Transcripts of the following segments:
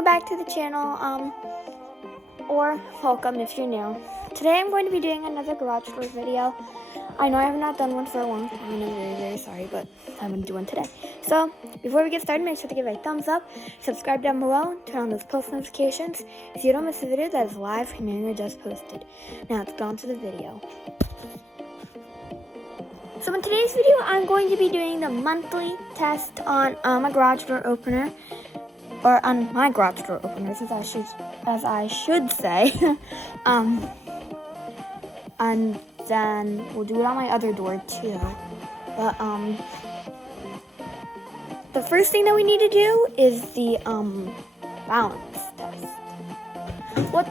welcome back to the channel, or welcome if you're new. Today I'm going to be doing another garage door video. I know I have not done one for a long time and I'm very, very sorry, but I'm going to do one today. So, before we get started, make sure to give it a thumbs up, subscribe down below, turn on those post notifications so you don't miss a video that is live premiering or just posted. Now, let's go on to the video. So in today's video, I'm going to be doing the monthly test on a garage door opener, or on my garage door openers, as I should say. And then we'll do it on my other door too. But the first thing that we need to do is the balance test. What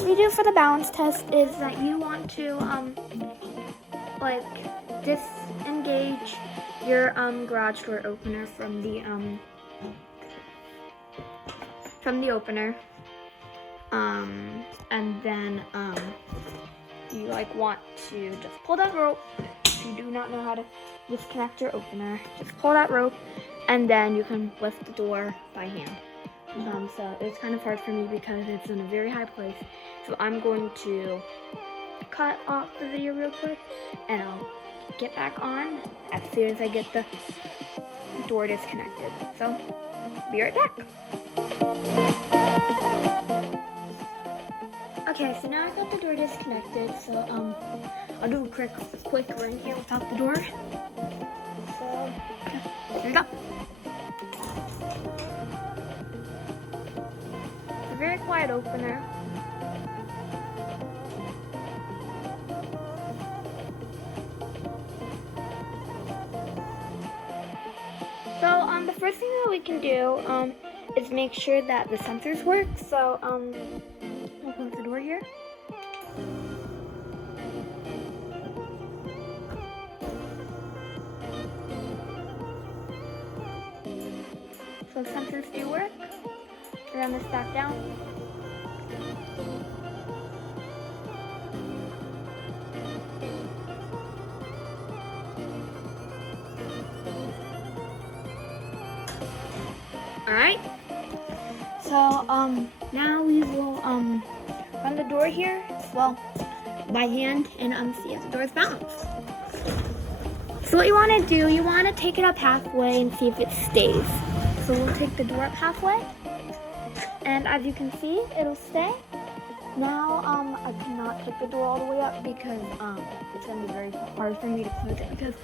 we do for the balance test is that you want to disengage your garage door opener from the opener, and then you want to just pull that rope. If you do not know how to disconnect your opener, just pull that rope and then you can lift the door by hand. So it's kind of hard for me because it's in a very high place, so I'm going to cut off the video real quick and I'll get back on as soon as I get the door disconnected. So, be right back. Okay, so now I got the door disconnected, so I'll do a quick run here without the door. So, here we go. It's a very quiet opener. So the first thing that we can do is make sure that the sensors work. So we'll close the door here. So the sensors do work. Run this back down. Alright, so now we will run the door here, well, by hand, and see if the door is balanced. So what you want to do, you want to take it up halfway and see if it stays. So we'll take the door up halfway, and as you can see, it'll stay. Now I cannot take the door all the way up because it's going to be very hard for me to close it because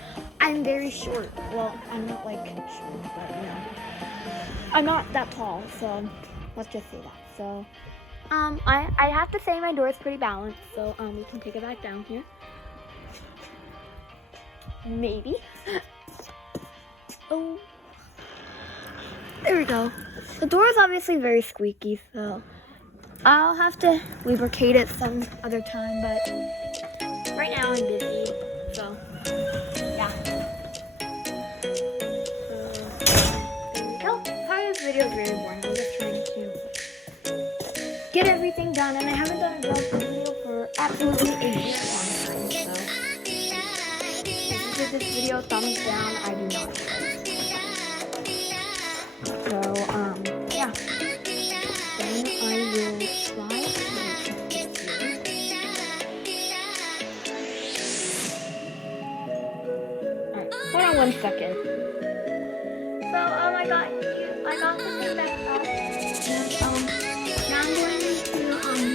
I'm very short. Well, I'm not like short, but you know. I'm not that tall, so let's just say that. So, I have to say my door is pretty balanced, so we can take it back down here. Maybe. Oh, there we go. The door is obviously very squeaky, so I'll have to lubricate it some other time, but right now I'm busy, so yeah. This video is very boring. I'm just trying to get everything done, and I haven't done a garage video for absolutely a very long time. So if you give this video a thumbs down, I do not care. So yeah. Then I will try. Alright, hold on 1 second. So I got the thing back up, and now I'm going to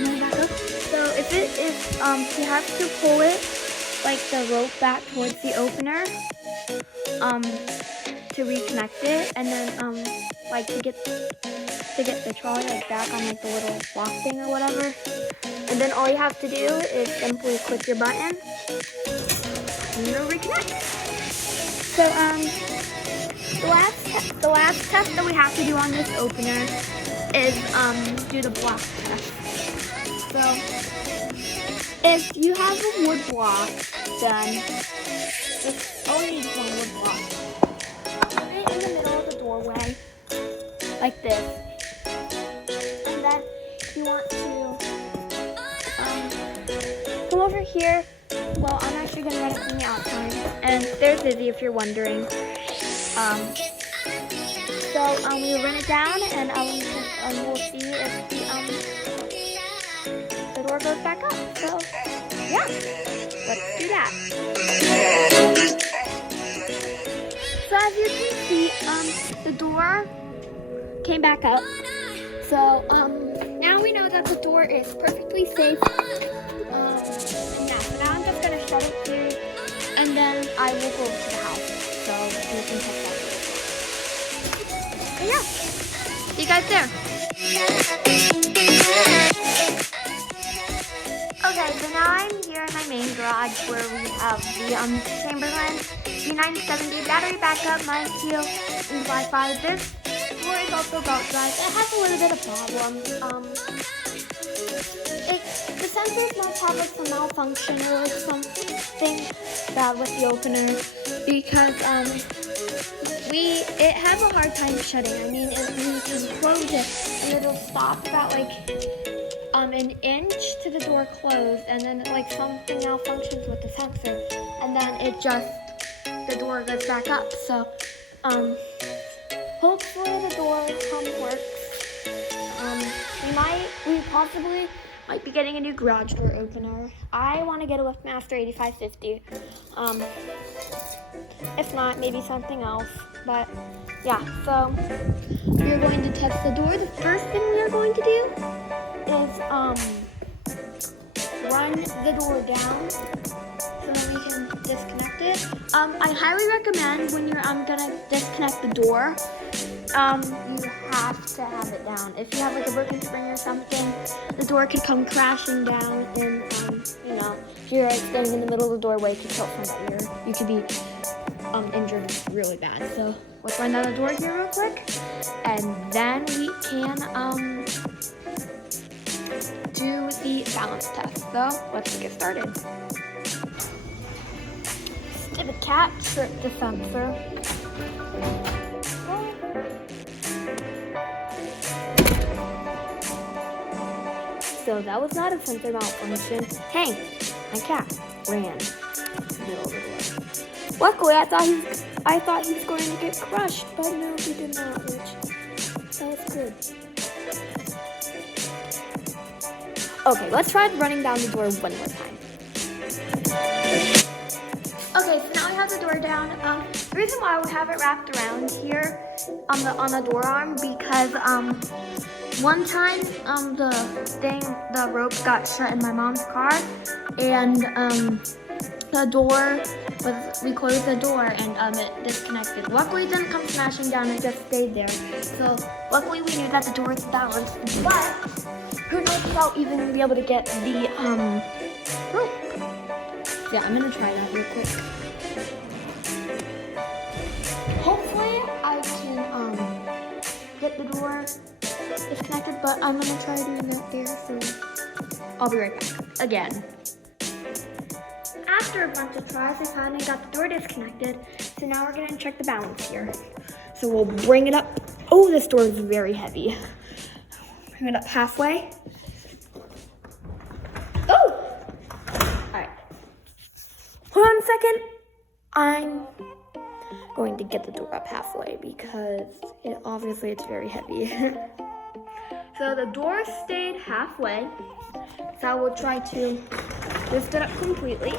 move it back up. So you have to pull it, like the rope back towards the opener, to reconnect it, and then to get the trolley back on the little block thing or whatever. And then all you have to do is simply click your button, and it'll reconnect. So the last test that we have to do on this opener is do the block test. So if you have a wood block, then just only need one wood block. Put it in the middle of the doorway, like this. And then you want to come over here. Well, I'm actually going to run it from the outside. And there's Izzy, if you're wondering. So we will run it down, and we'll see if the door goes back up. So yeah, let's do that. So as you can see, the door came back up. So now we know that the door is perfectly safe. And yeah, so now I'm just gonna shut it here, and then I will go to the house so we can check that. But yeah, see you guys there. Okay, so now I'm here in my main garage where we have the Chamberlain G970 battery backup, my steel, and Wi-Fi. This door is also belt drive. It has a little bit of problems. The sensors must have like some malfunction or like something bad with the opener because it has a hard time shutting. I mean, if we can close it, and it'll stop about like an inch to the door closed, and then like something malfunctions with the sensor, and then the door goes back up. So hopefully the door works. We possibly might be getting a new garage door opener. I want to get a LiftMaster 8550. If not, maybe something else. But yeah, so we're going to test the door. The first thing we are going to do is run the door down so that we can disconnect it. I highly recommend when you're gonna disconnect the door, you have to have it down. If you have like a broken spring or something, the door could come crashing down, and if you're like standing in the middle of the doorway, it could kill somebody, or you could be injured really bad. So let's run down the door here real quick, and then we can do the balance test. So let's get started. Stupid cat tripped the sensor. So that was not a sensor malfunction. Hey, my cat ran in the middle of the door. Luckily, I thought he was going to get crushed, but no, he did not, which that was good. Okay, let's try running down the door one more time. Okay, so now we have the door down. The reason why we have it wrapped around here on the door arm because one time the rope got shut in my mom's car, and we closed the door and it disconnected. Luckily it didn't come smashing down, it just stayed there. So luckily we knew that the door is balanced, but who knows if I'll even be able to get the rope. Yeah, I'm gonna try that real quick. Hopefully I can get the door disconnected, but I'm gonna try doing that there, so I'll be right back again. After a bunch of tries, I finally got the door disconnected, so now we're gonna check the balance here. So we'll bring it up. Oh, this door is very heavy. Bring it up halfway. Oh! Alright. Hold on a second. I'm going to get the door up halfway because obviously it's very heavy. So the door stayed halfway. So I will try to lift it up completely.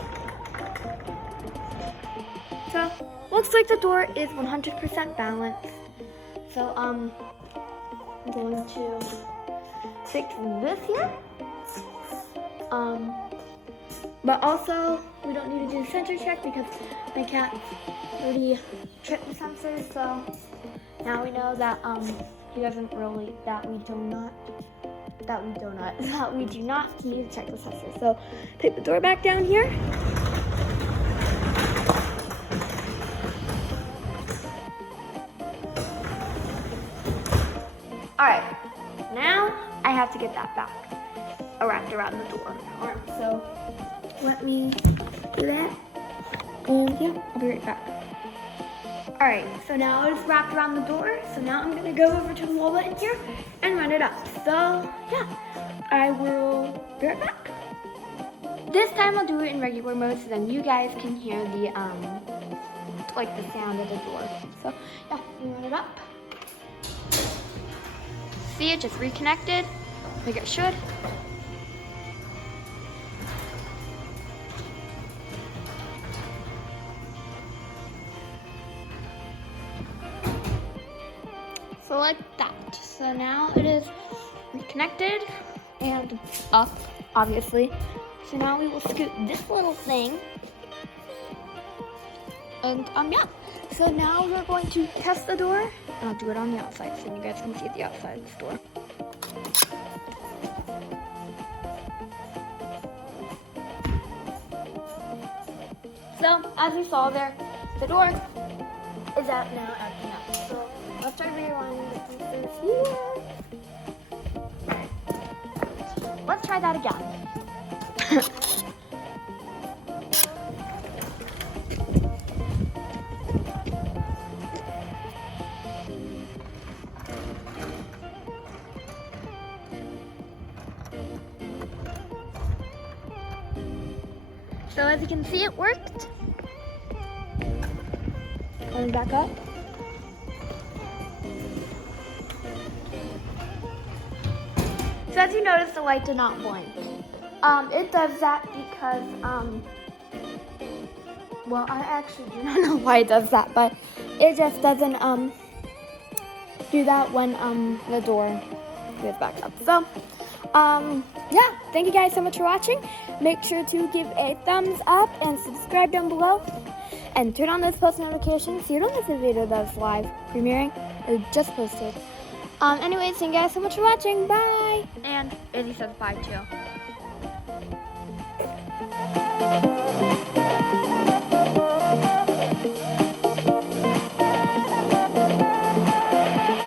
So looks like the door is 100% balanced. So I'm going to fix this here. But also we don't need to do the sensor check because my cat already tripped the sensor. So now we know that he doesn't really that we do not need to check the sensor. So take the door back down here. Alright, now I have to get that back wrapped around the door. Alright, so let me do that. And yeah, I'll be right back. Alright, so now it's wrapped around the door. So now I'm gonna go over to the wall button here and run it up. So yeah, I will be right back. This time I'll do it in regular mode so then you guys can hear the like the sound of the door. So yeah, let me run it up. see it just reconnected, like it should. So like that. So now it is reconnected and up, obviously. So now we will scoot this little thing. And yeah. So now we're going to test the door. I'll do it on the outside so you guys can see the outside of this door. So as you saw there, the door is out now acting up. So let's try to rewind the pieces here. Let's try that again. So as you can see, it worked. Going back up. So as you notice, the light did not blink. It does that because, well, I actually do not know why it does that, but it just doesn't, do that when, the door goes back up. So, yeah, thank you guys so much for watching. Make sure to give a thumbs up and subscribe down below. And turn on those post notifications so you don't miss a video that's live premiering or just posted. Anyways, thank you guys so much for watching. Bye! And Izzy says bye too.